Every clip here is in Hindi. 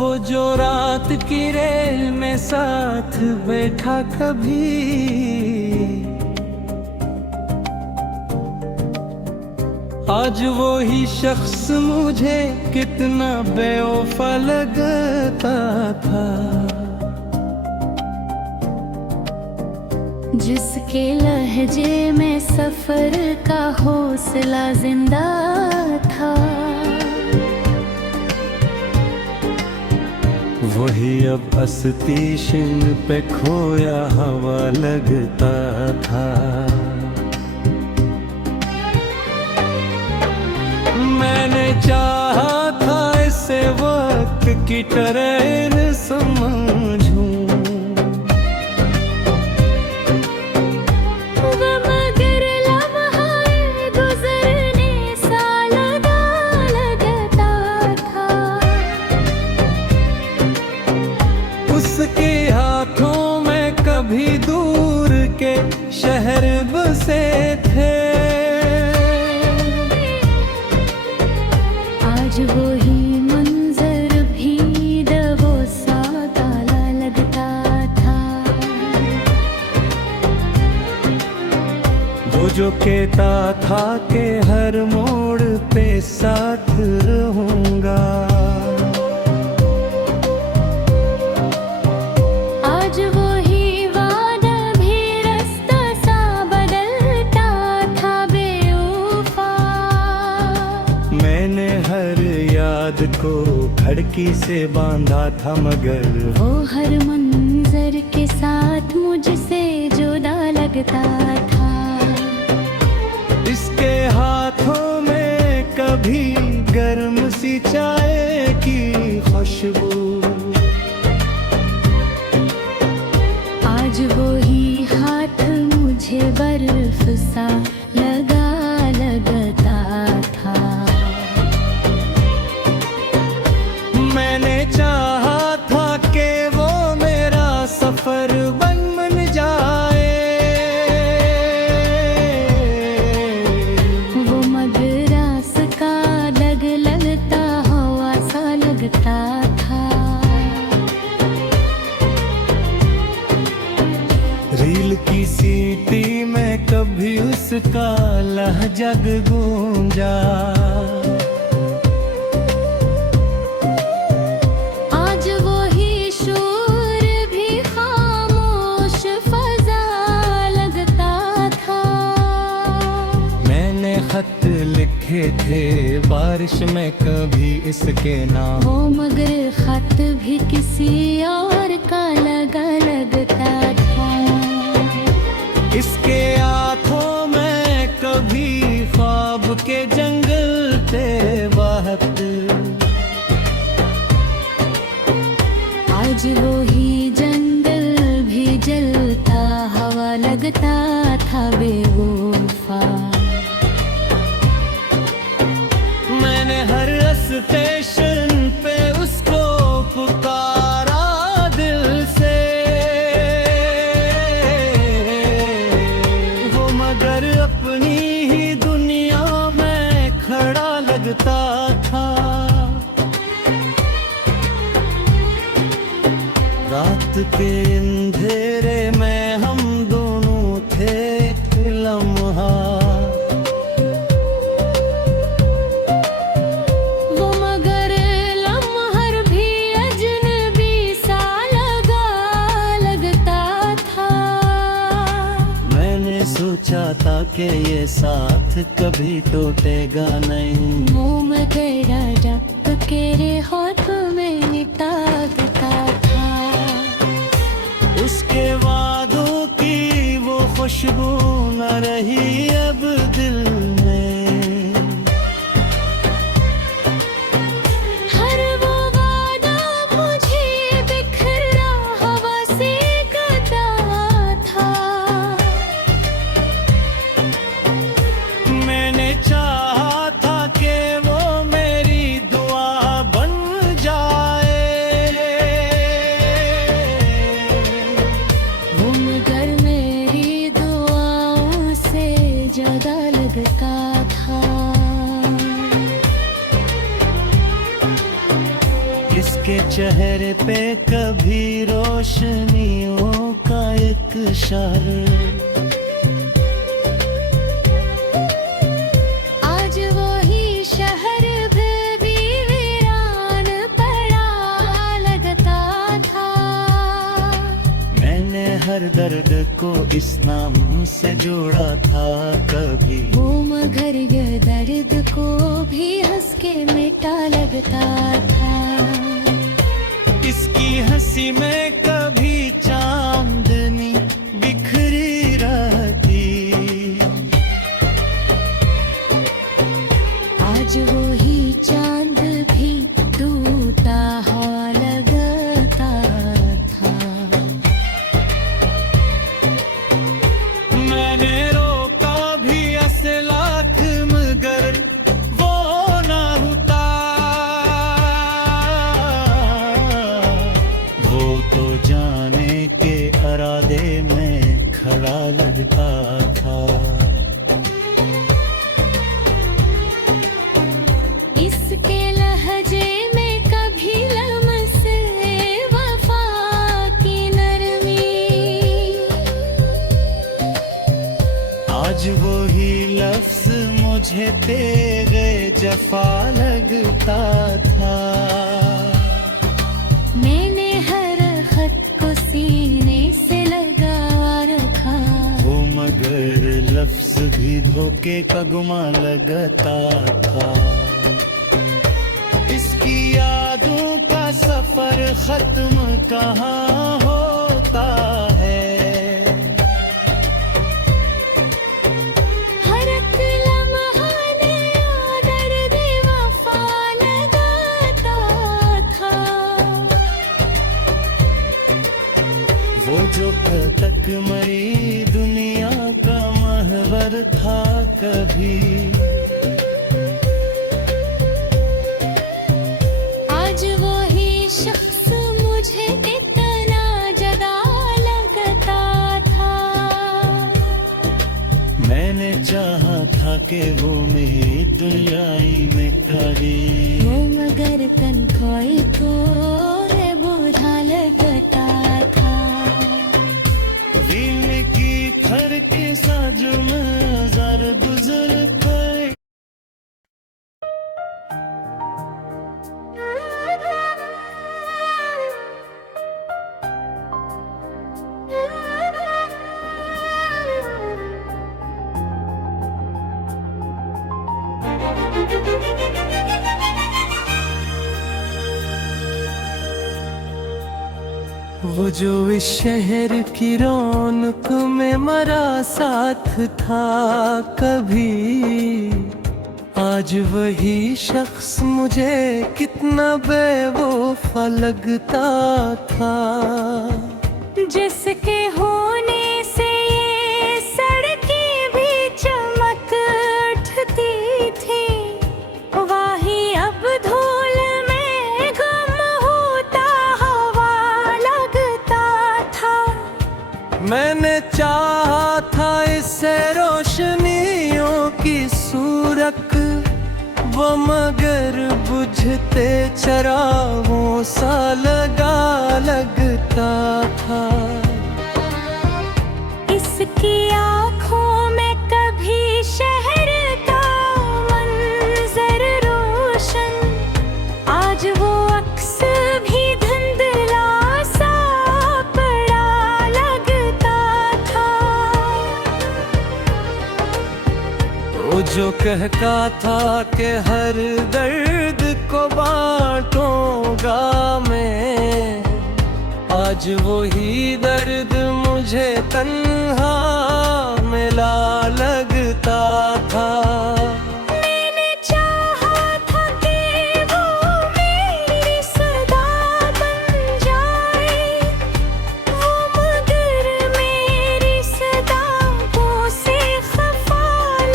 वो जो रात की रेल में साथ बैठा कभी, आज वो ही शख्स मुझे कितना बेवफा लगता था। जिसके लहजे में सफर का हौसला जिंदा था, वही अब अस्तीशिन पे खोया हवा लगता था। मैंने चाहा था इसे वक्त की तरह समझूं, मगर लम्हाए गुजरने सा लगता था। उसके हाथों में कभी दूर के शहर बसे थे, आज वही मंजर भी दबो सा काला लगता था। वो जो कहता था कि हर मोड़ पे साथ रहूंगा, आज वही वादा भी रास्ता सा बदलता था बेवफा। मैंने हर याद को खड़की से बांधा था, मगर वो हर मंजर के साथ मुझसे जुदा लगता था। इसके हाथों में कभी गर्म सी चाय की खुशबू, आज वही हाथ मुझे बर्फ सा लगता था। मैंने चाहा था कि वो मेरा सफर बन जाए, वो मदरास का लग लगता हवा सा लगता था। रील की सीटी में कभी उसका लहजा गूंजा, आज वही शोर भी खामोश फजा लगता था। मैंने खत लिखे थे बारिश में कभी इसके नाम, वो मगर खत भी किसी और का लगता था। इसके हाथों में कभी ख्वाब के जंगल थे बाहत, आज वही जंगल भी जलता हवा लगता था बेवफा। मैंने हर स्टेशन पे उसको पुकारा दिल से, वो मगर अपनी ही दुनिया में खड़ा लगता था। रात के अंधेरे में हम दोनों थे लम्हा, वो मगर लम्हर भी अजनबी सा लगता था। मैंने सोचा था कि ये साथ कभी टूटेगा नहीं, मुँह में तेरा जब तेरे हाथ में ताकता था। उसके वादों की वो खुशबू न रही अब दिल में, हर वो वादा मुझे बिखरा हवा से गदा था। मैंने चाहा था कि वो मेरी दुआ बन जाए, वो मगर मेरी दुआओं से ज्यादा लगता उसके चेहरे पे कभी रोशनियों का एक शहर। आज वही शहर भी वीरान पड़ा लगता था। मैंने हर दर्द को इस नाम से जोड़ा था कभी। वो मगर यह दर्द को भी हंस के मिटा लगता था। इसकी हंसी में कभी चांदनी बिखरी रहती। आज वही चांद भी टूटा हुआ लगता था। मैंने रोका भी असलाख मगर वो ना रुका। वो तो जाने के इरादे में खड़ा लगता था। इसके लहजे में कभी लम्से वफा की नरमी। आज वही लफ्ज मुझे तेरे जफा लगता था। मैंने हर खत को सीने से लगा रखा। वो मगर लफ्ज भी धोखे का गुमा लगता था। इसकी यादों का सफर खत्म कहाँ होता है। हर एक लम्हा नया दर्द वफा लगाता था। वो जो तक मरी दुनिया का महवर था कभी। आज वही शख्स मुझे इतना जदा लगता था। मैंने चाहा था कि वो मेरी दुनियाई में खड़ी। वो मगर तन्हाई को रे बुरा लगता था। रील की खर के साज में जर गुजर गए। वो जो इस शहर की रौनक में मरा साथ था कभी। आज वही शख्स मुझे कितना बेवफा लगता था। जिसके होने से ये सड़कें भी चमक उठती थी। वही अब धूल में गुम होता हवा लगता था। मैंने चाहा था इससे रोशनियों की सूरत। वो मगर बुझते चरागों सा लगता था। इसकी आँखों में कभी शहर का मंजर रोशन। आज वो अक्स भी धुंधला सा पड़ा लगता था। वो जो कहता था कि हर दर्द को बांटूंगा मैं। आज वही दर्द मुझे तन्हा मिला लगता था। मैंने चाहा था कि वो मेरी सदा बन जाए। वो मगर मेरी सदाओं से खफा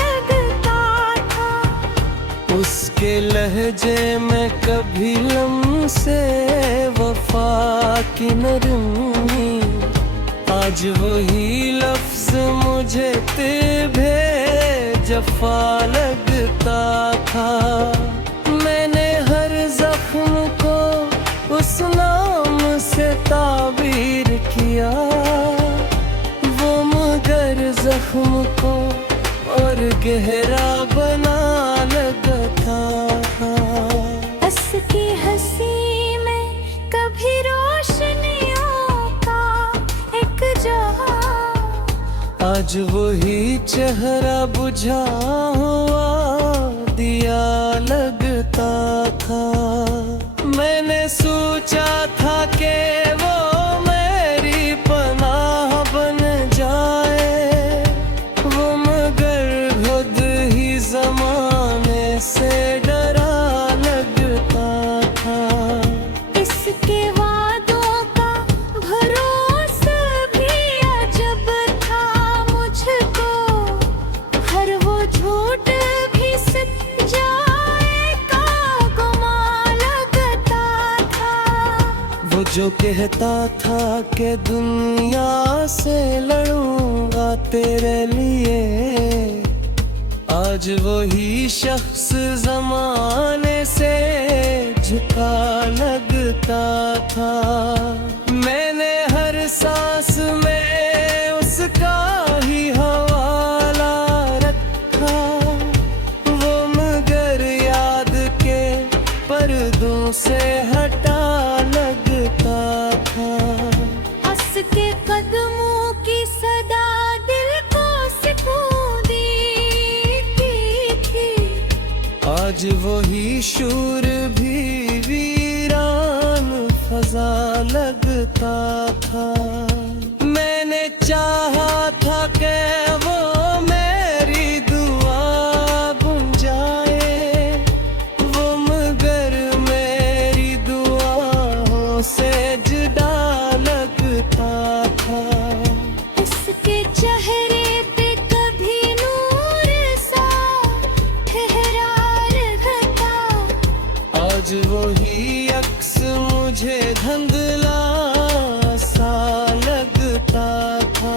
लगता था। उसके लहजे में कभी लम्से वफा की नरमी। आज वही लफ्ज मुझे तेरे जफा लगता था। मैंने हर जख्म को जख्म को और गहरा बना लगता था। हंस की हंसी में कभी रोशनियों का एक जहां, आज वही चेहरा बुझा हुआ दिया लगता था। मैंने सोचा था कि वो मेरी पनाह बन जाए, वो मगर खुद ही जमाने से डरा लगता था। इसके वादों का भरोसा भी अजब था मुझको, हर वो झूठ भी सच जाएगा गुमान लगता था। वो जो कहता था कि दुनिया से लड़ूंगा तेरे लिए, आज वही शख्स जमाने से झुका लगता था। मैंने हर सांस में उसका ही हवाला रखा, वो मगर याद के पर्दों से हटा लगता था। हंस के कदमों की सदा दिल को सुकून देती थी, आज वही शूर भी वीरान फजा लगता था। मैंने चाहा था कि वो मेरी दुआ बुन जाए, वो मगर मेरी दुआओं से जुदा लगता था। उसके चेहरे पे कभी नूर सा ठहरा रहता, आज वही अक्स मुझे धुंधला सा लगता था।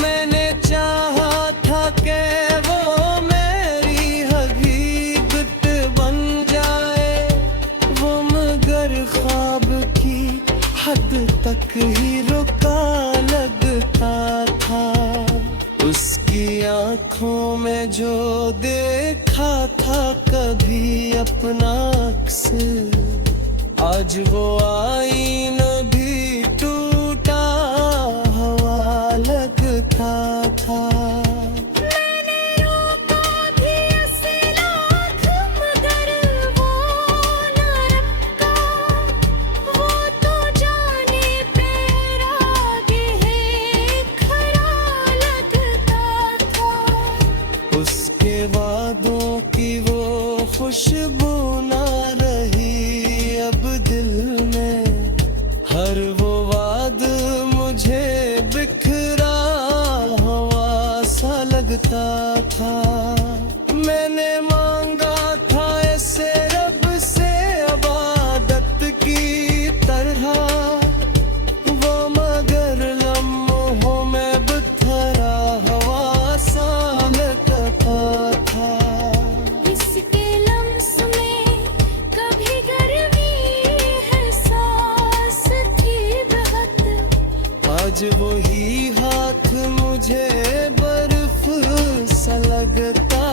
मैंने चाहा था कि वो मेरी हकीकत बन जाए, वो मगर ख्वाब की हद तक ही रुका लगता था। उसकी आंखों में जो देखा था कभी अपना अक्स, आज वो आईना भी टूटा हुआ लगता था। मैंने रोका भी उसे लाख मगर वो न रखा, वो तो जाने पे रागे है खरा लगता था। उसके वादों की वो खुशबू ना रही अब दिल में, हर वो वाद मुझे बिखरा हुआ सा लगता था। मैंने मांगा था ऐसे रब से इबादत की तरह, वो मगर लम्हों में बिखरा हुआ सा लगता था। इसके लम्स में कभी गर्मी एहसास थी बहुत, आज वही हाथ मुझे बर्फ सा लगता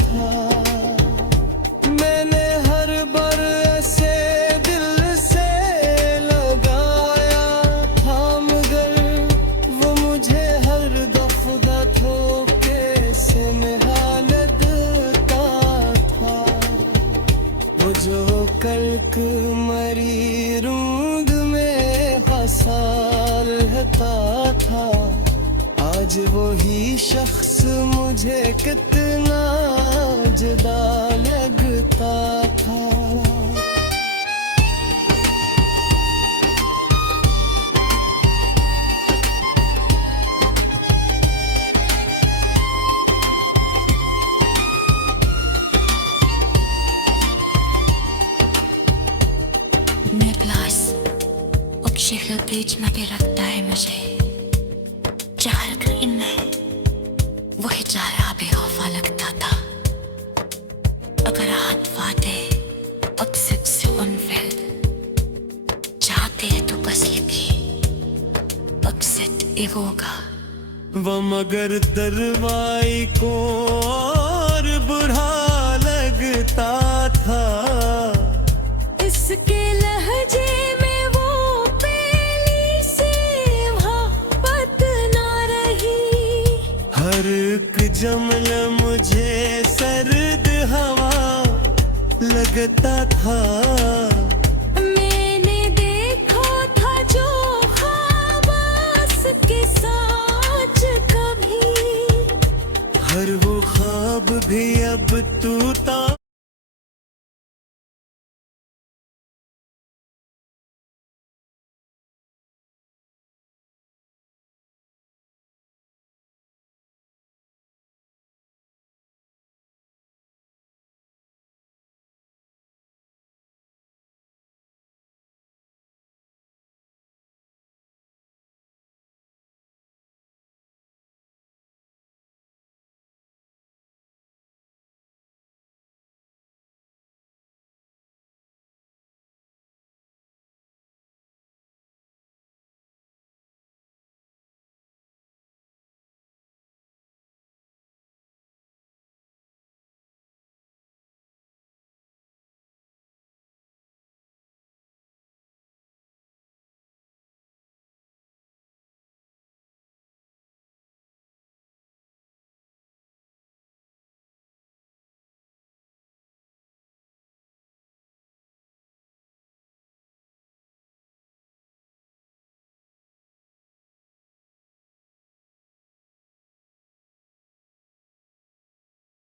था। मैंने हर बार ऐसे दिल से लगाया था, मगर वो मुझे हर दफा धोखे से निहाल देता था। वो जो कल्क मरी रूंद में फंसा रहता था, आज वही शख्स मुझे कितना जुदा लगता था। निकलास अक्षय बेचना भी लगता है मुझे, चार ग्रीन में वही चारा बेवफा लगता था। अगर हाथ वादे अक्सर से unfilled, चाहते हैं तो बस लिखी अक्सर इवोगा वो मगर दरवाई को और बुरा लगता था। इसके लहजे में वो पहली से मोहब्बत ना रही। हर एक जमल मुझे सर्द हवा लगता था।